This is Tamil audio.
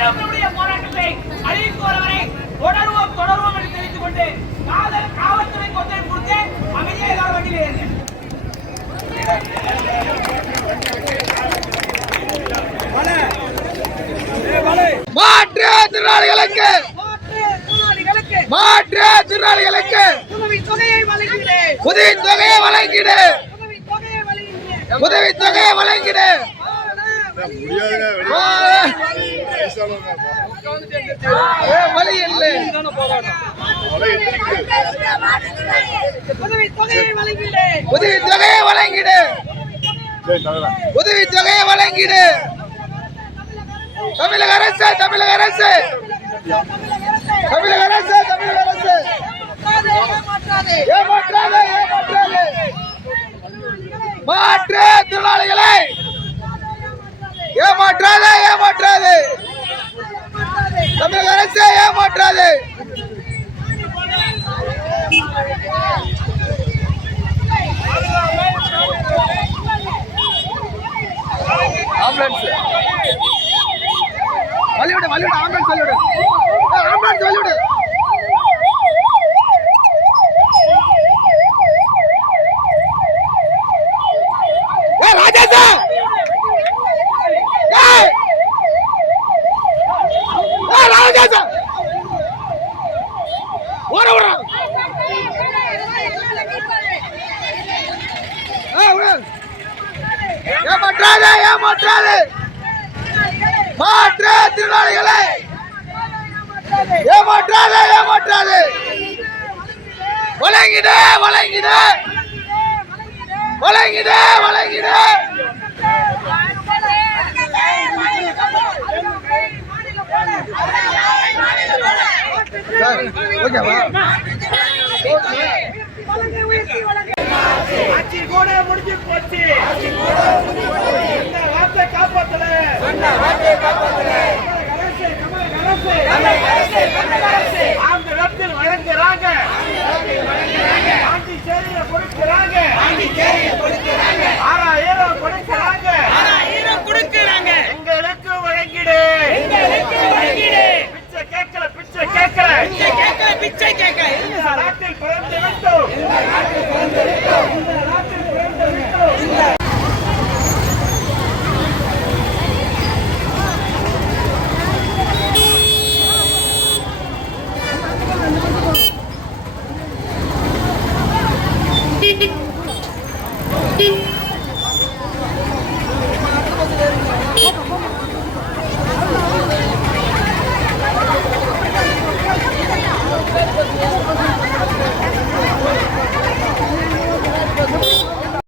நம்மளுடைய போராட்டத்தை அறிவித்து வருவரை தொடர்வோம் என்று தெரிவித்துக் கொண்டு காவல்துறை ஒத்துழைப்பு கொடுத்து அமைதியாக எல்லாரும் வண்டியிலே இருங்க. மாற்றுத்திறனாளிகளுக்கு உதவித்தொகையை வழங்கிடு. உதவித்தொகையை வழங்கிடு. வழி இல்லை. உதவித்தொகையை வழங்கிடு. உதவித்தொகையை வழங்கிடு. தமிழக அரசு தமிழக அரசு தமிழக அரசு தமிழக அரசு ஏமாற்றாதே ஏமாற்றாதே. மாற்றுத்திறனாளிகளை ஏமாற்றாதே ஏமாற்றாதே. தமிழக அரசு ஏமாற்றாதே. ஆம்புலன்ஸ் வழிவிடு வழிவிடு. ஆம்புலன்ஸ் வழிவிடு. ஆம்புலன்ஸ் வழிவிடு. ராஜேஷா ராஜேஷா ஓட ஓட. ஏமாற்றாதே ஏமாற்றாதே. மாற்றுத்திறனாளிகளை ஏமாற்றாதே ஏமாற்றாதே. வழங்கிடு வழங்கிடு வழங்கிடு வழங்கிடு. ஓகேவா? ஆட்சி கூட முடிஞ்சு போச்சு. இந்த வார்த்தை காப்பாத்தல. ஆந்திரத்தில் வழங்குறாங்க. பாண்டிச்சேரியில கொடுக்கிறாங்க. 6000 கொடுக்கிறாங்க. எங்களுக்கு வழங்கிடு. பிச்சை கேட்கல பிச்சை கேட்கல பிச்சை கேட்கல